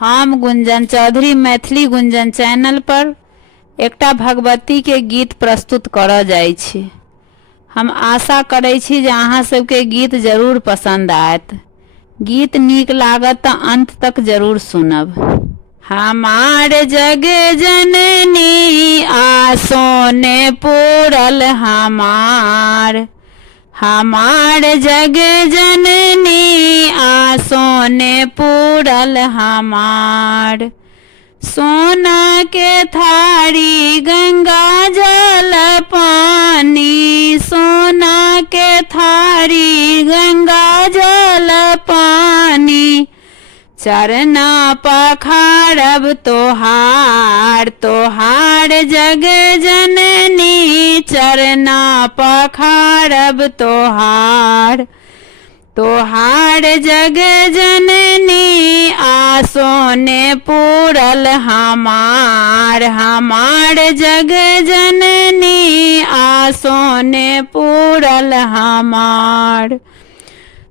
हम गुंजन चौधरी मैथिली गुंजन चैनल पर एकटा भगवती के गीत प्रस्तुत करऽ जाइ छी। हम आशा करै छी जे अहाँ सबके गीत जरूर पसंद आयत। गीत नीक लागत तऽ अंत तक जरूर सुनब। हमार जग जननी आसों ने पूरल हमार जग जननी आसों ने पूरल हमार। सोना के थारी गंगा जल पानी, सोना के थारी गंगा जल पानी। चरना पखारब तोहार जग जननी, चरना पखारब तोहार जग जननी आसों ने पूरल हमार जग जननी आसों ने पूरल हमार।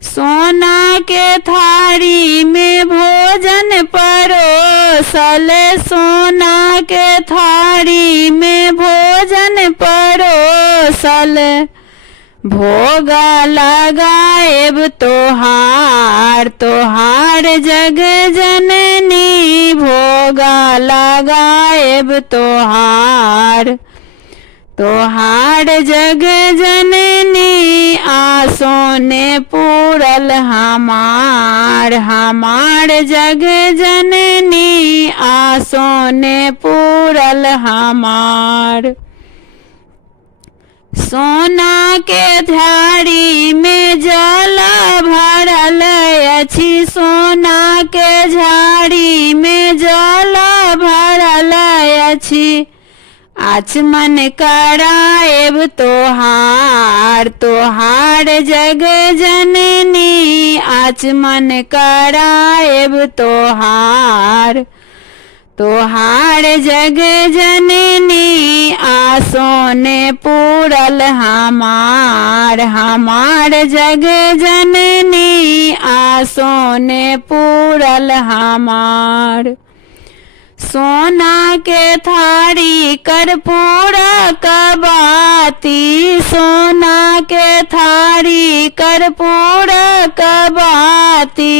सोना के थारी में भोजन परोसल, सोना के थारी में भोजन परोसल। भोग लगाएब तोहार जग जननी, भोग लगाएब तोहार जग जननी आसों ने पूरल हमार जग जननी आसों ने पूरल हमार। सोना के झाड़ी में जल भरल अछि, सोना के झाड़ी में जल भरल अछि। आचमन कराएब तोहार जग जननी, आचमन कराएब तोहार जग जननी आसों ने पूरल हमार जग जननी आसों ने पूरल हमार। सोना के थारी कर्पूर कबाती, सोना के थारी कर्पूर कबाती।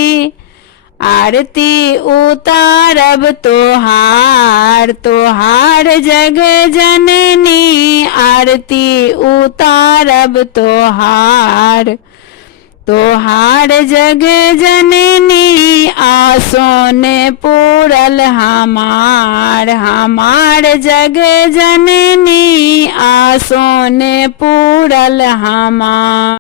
आरती उतारब तोहार जग जननी, आरती उतारब तोहार जग जननी आसों ने पूरल हमार जग जननी आसों ने पूरल हमार।